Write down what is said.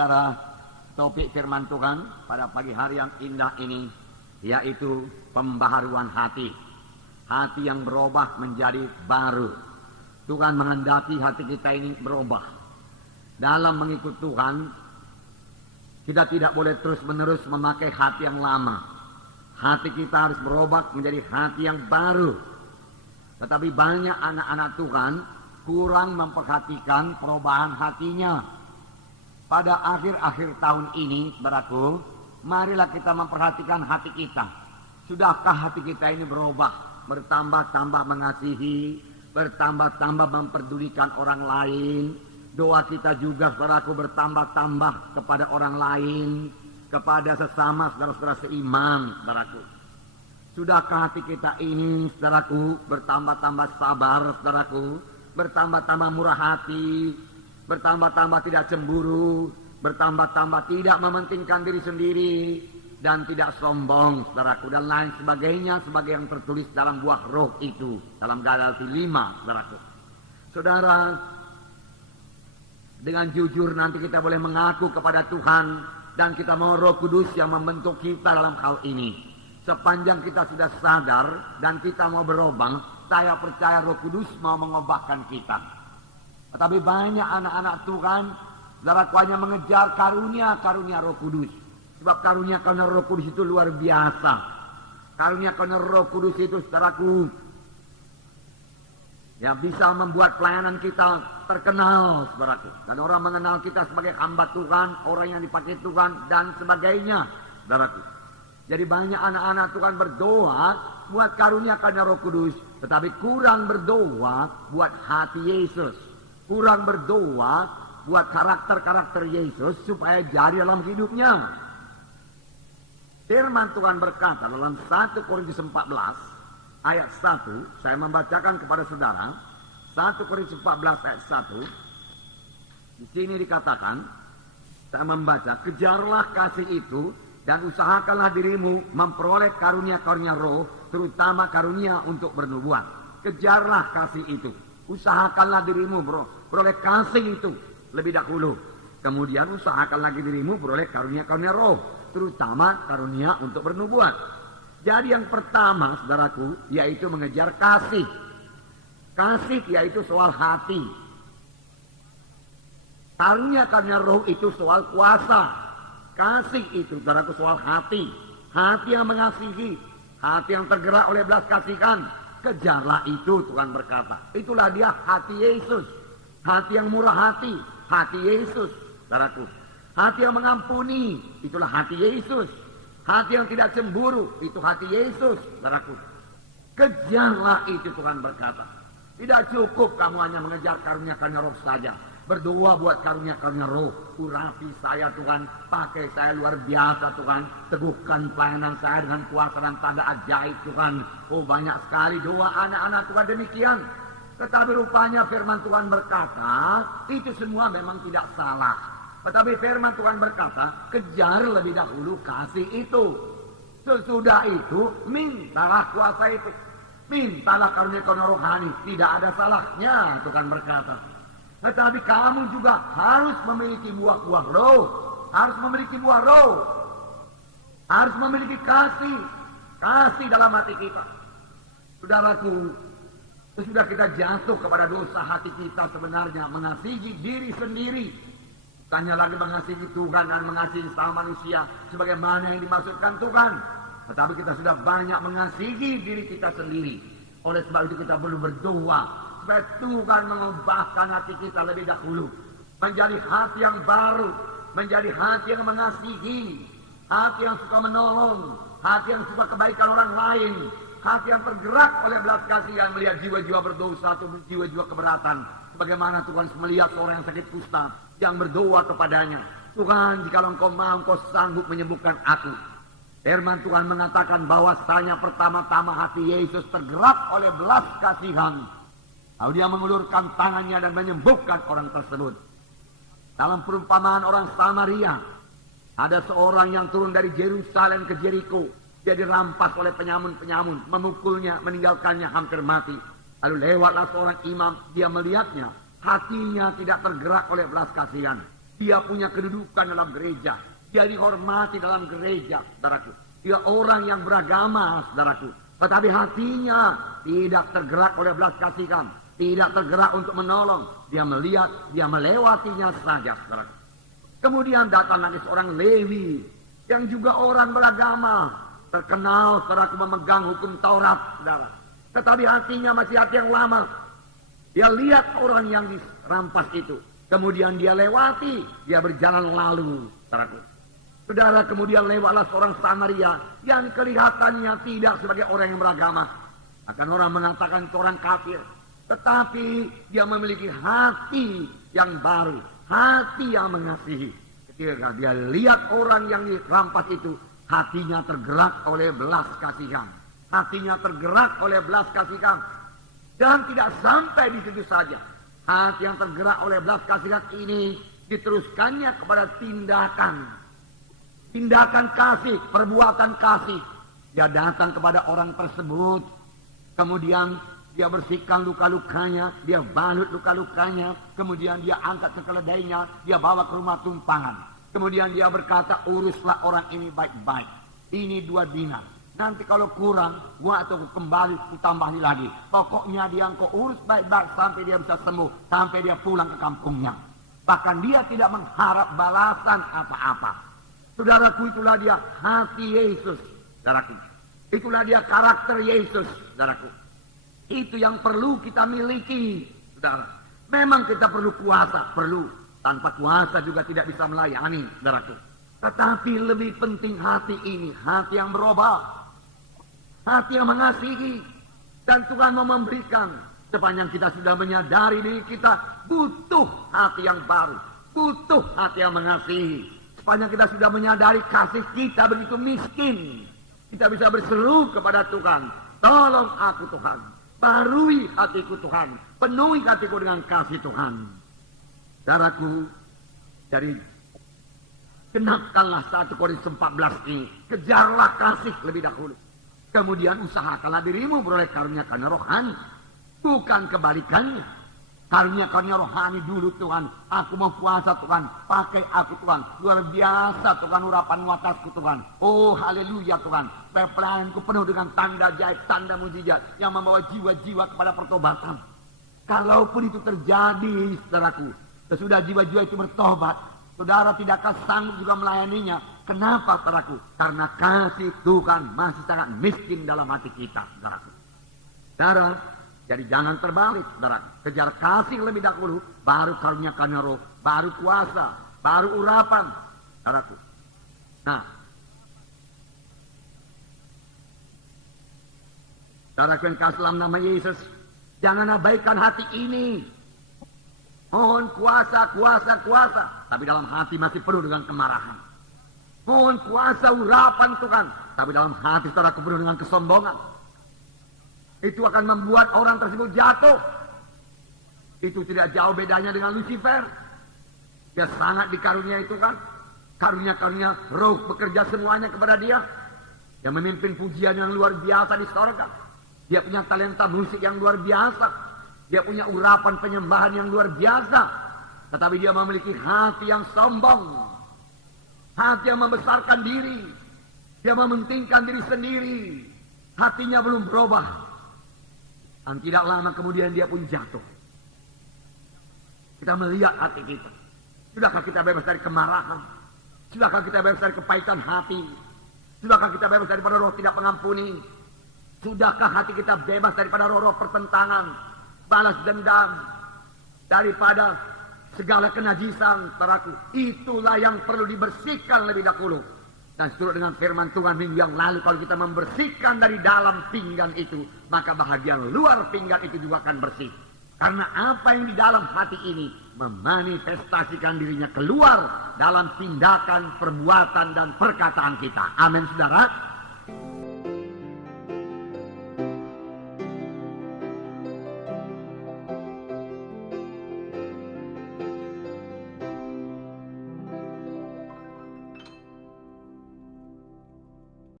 Saudara, topik firman Tuhan pada pagi hari yang indah ini yaitu pembaharuan hati. Hati yang berubah menjadi baru. Tuhan menghendaki hati kita ini berubah. Dalam mengikut Tuhan, kita tidak boleh terus-menerus memakai hati yang lama. Hati kita harus berubah menjadi hati yang baru. Tetapi banyak anak-anak Tuhan kurang memperhatikan perubahan hatinya. Pada akhir-akhir tahun ini, saudaraku, marilah kita memperhatikan hati kita. Sudahkah hati kita ini berubah? Bertambah-tambah mengasihi, bertambah-tambah memperdulikan orang lain. Doa kita juga, saudaraku, bertambah-tambah kepada orang lain, kepada sesama saudara-saudara seiman, saudaraku. Sudahkah hati kita ini, saudaraku, bertambah-tambah sabar, saudaraku, bertambah-tambah murah hati, bertambah-tambah tidak cemburu, bertambah-tambah tidak mementingkan diri sendiri, dan tidak sombong, saudaraku, dan lain sebagainya, sebagai yang tertulis dalam buah roh itu, dalam Galatia 5, saudaraku. Saudara, dengan jujur nanti kita boleh mengaku kepada Tuhan, dan kita mau Roh Kudus yang membentuk kita dalam hal ini. Sepanjang kita sudah sadar, dan kita mau berubah, saya percaya Roh Kudus mau mengubahkan kita. Tetapi banyak anak-anak Tuhan, saudaraku, hanya mengejar karunia-karunia Roh Kudus. Sebab karunia-karunia Roh Kudus itu luar biasa. Karunia-karunia Roh Kudus itu, saudaraku, yang bisa membuat pelayanan kita terkenal, saudaraku. Dan orang mengenal kita sebagai hamba Tuhan, orang yang dipakai Tuhan, dan sebagainya, saudaraku. Jadi banyak anak-anak Tuhan berdoa buat karunia-karunia Roh Kudus, tetapi kurang berdoa buat hati Yesus. Kurang berdoa buat karakter-karakter Yesus supaya jadi dalam hidupnya. Firman Tuhan berkata dalam 1 Korintus 14 ayat 1, saya membacakan kepada saudara. 1 Korintus 14 ayat 1. Di sini dikatakan, saya membaca, kejarlah kasih itu dan usahakanlah dirimu memperoleh karunia-karunia roh, terutama karunia untuk bernubuat. Kejarlah kasih itu. Usahakanlah dirimu beroleh kasih itu lebih dahulu. Kemudian usahakan lagi dirimu beroleh karunia-karunia roh, terutama karunia untuk bernubuat. Jadi yang pertama, saudaraku, yaitu mengejar kasih. Kasih yaitu soal hati. Karunia-karunia roh itu soal kuasa. Kasih itu, saudaraku, soal hati. Hati yang mengasihi, hati yang tergerak oleh belas kasihan. Kejarlah itu, Tuhan berkata. Itulah dia hati Yesus. Hati yang murah hati Yesus, saudaraku. Hati yang mengampuni, itulah hati Yesus. Hati yang tidak cemburu, itu hati Yesus, saudaraku. Kejarlah itu, Tuhan berkata. Tidak cukup kamu hanya mengejar karunia-karunia roh saja. Berdoa buat karunia-karunia roh. Urapi saya, Tuhan. Pakai saya luar biasa, Tuhan. Teguhkan pelayanan saya dengan kuasa dan tanda ajaib, Tuhan. Oh, banyak sekali doa anak-anak Tuhan demikian. Tetapi rupanya firman Tuhan berkata, itu semua memang tidak salah. Tetapi firman Tuhan berkata, kejar lebih dahulu kasih itu. Sesudah itu, mintalah kuasa itu. Mintalah karunia-karunia rohani. Tidak ada salahnya, Tuhan berkata. Tetapi kamu juga harus memiliki buah-buah roh. Harus memiliki buah roh. Harus memiliki kasih. Kasih dalam hati kita. Saudaraku, sudah kita jatuh kepada dosa hati kita sebenarnya. Mengasihi diri sendiri. Tanya lagi mengasihi Tuhan dan mengasihi sama manusia. Sebagaimana yang dimaksudkan Tuhan. Tetapi kita sudah banyak mengasihi diri kita sendiri. Oleh sebab itu kita perlu berdoa. Supaya Tuhan mengubahkan hati kita lebih dahulu. Menjadi hati yang baru. Menjadi hati yang mengasihi. Hati yang suka menolong. Hati yang suka kebaikan orang lain. Hati yang tergerak oleh belas kasihan. Melihat jiwa-jiwa berdosa atau jiwa-jiwa keberatan. Bagaimana Tuhan melihat seorang yang sakit kusta. Yang berdoa kepadanya. Tuhan, jika engkau mau, engkau sanggup menyembuhkan aku. Firman Tuhan mengatakan bahwasanya pertama-tama hati Yesus tergerak oleh belas kasihan. Lalu dia mengulurkan tangannya dan menyembuhkan orang tersebut. Dalam perumpamaan orang Samaria, ada seorang yang turun dari Yerusalem ke Jericho. Dia dirampas oleh penyamun-penyamun, memukulnya, meninggalkannya hampir mati. Lalu lewatlah seorang imam, dia melihatnya. Hatinya tidak tergerak oleh belas kasihan. Dia punya kedudukan dalam gereja. Dia dihormati dalam gereja, saudaraku. Dia orang yang beragama, saudaraku. Tetapi hatinya tidak tergerak oleh belas kasihan. Tidak tergerak untuk menolong. Dia melihat, dia melewatinya saja, saudaraku. Kemudian datang lagi seorang Lewi. Yang juga orang beragama. Terkenal, saudaraku, memegang hukum Taurat, saudara. Tetapi hatinya masih hati yang lama. Dia lihat orang yang dirampas itu. Kemudian dia lewati, dia berjalan lalu, saudaraku. Saudara, kemudian lewatlah seorang Samaria yang kelihatannya tidak sebagai orang yang beragama. Akan orang mengatakan itu orang kafir. Tetapi dia memiliki hati yang baru, hati yang mengasihi. Ketika dia lihat orang yang dirampas itu, hatinya tergerak oleh belas kasihan. Hatinya tergerak oleh belas kasihan. Dan tidak sampai di situ saja. Hati yang tergerak oleh belas kasihan ini diteruskannya kepada tindakan. Tindakan kasih, perbuatan kasih. Dia datang kepada orang tersebut. Kemudian dia bersihkan luka-lukanya. Dia balut luka-lukanya. Kemudian dia angkat ke keledainya. Dia bawa ke rumah tumpangan. Kemudian dia berkata, uruslah orang ini baik-baik. Ini 2 dinar. Nanti kalau kurang, waktu kembali kutambahin lagi. Pokoknya dia engkau urus baik-baik sampai dia bisa sembuh. Sampai dia pulang ke kampungnya. Bahkan dia tidak mengharap balasan apa-apa. Saudaraku, itulah dia hati Yesus. Saudaraku, itulah dia karakter Yesus. Saudaraku, itu yang perlu kita miliki. Saudara, memang kita perlu kuasa. Perlu. Tanpa kuasa juga tidak bisa melayani. Saudaraku, tetapi lebih penting hati ini. Hati yang berubah. Hati yang mengasihi. Dan Tuhan mau memberikan. Sepanjang kita sudah menyadari diri kita butuh hati yang baru. Butuh hati yang mengasihi. Sepanjang kita sudah menyadari kasih kita begitu miskin. Kita bisa berseru kepada Tuhan. Tolong aku Tuhan. Barui hatiku Tuhan. Penuhi hatiku dengan kasih Tuhan. Saudaraku, dari genapkanlah 1 Korintus 14 ini. Kejarlah kasih lebih dahulu. Kemudian usahakanlah dirimu beroleh karunia-karunia rohani. Bukan kebalikannya. Karunia-karunia rohani dulu Tuhan. Aku mau puasa Tuhan. Pakai aku Tuhan. Luar biasa Tuhan urapanmu atasku Tuhan. Oh haleluya Tuhan. Pelayanku penuh dengan tanda jaib, tanda mujizat. Yang membawa jiwa-jiwa kepada pertobatan. Kalaupun itu terjadi saudaraku. Sesudah jiwa-jiwa itu bertobat. Saudara tidakkah sanggup juga melayaninya? Kenapa, saudaraku? Karena kasih Tuhan masih sangat miskin dalam hati kita, saudaraku. Saudara, jadi jangan terbalik, saudaraku. Kejar kasih lebih dahulu, baru karunia-karunia roh, baru kuasa, baru urapan, saudaraku. Nah, saudaraku yang kasih dalam nama Yesus, jangan abaikan hati ini. Mohon kuasa, kuasa, kuasa. Tapi dalam hati masih penuh dengan kemarahan. Mohon kuasa urapan Tuhan. Tapi dalam hati saudaraku penuh dengan kesombongan. Itu akan membuat orang tersebut jatuh. Itu tidak jauh bedanya dengan Lucifer. Dia sangat dikaruniai Tuhan. Karunia-karunia roh bekerja semuanya kepada dia. Dia memimpin pujian yang luar biasa di sorga. Dia punya talenta musik yang luar biasa. Dia punya urapan penyembahan yang luar biasa. Tetapi dia memiliki hati yang sombong. Hati yang membesarkan diri. Dia mementingkan diri sendiri. Hatinya belum berubah. Dan tidak lama kemudian dia pun jatuh. Kita melihat hati kita. Sudahkah kita bebas dari kemarahan? Sudahkah kita bebas dari kepahitan hati? Sudahkah kita bebas daripada roh tidak mengampuni? Sudahkah hati kita bebas daripada roh-roh pertentangan? Balas dendam, daripada segala kenajisan, saudaraku. Itulah yang perlu dibersihkan lebih dahulu. Dan seturut dengan firman Tuhan minggu yang lalu, kalau kita membersihkan dari dalam pinggan itu, maka bahagian luar pinggan itu juga akan bersih. Karena apa yang di dalam hati ini memanifestasikan dirinya keluar dalam tindakan, perbuatan, dan perkataan kita. Amin, saudara.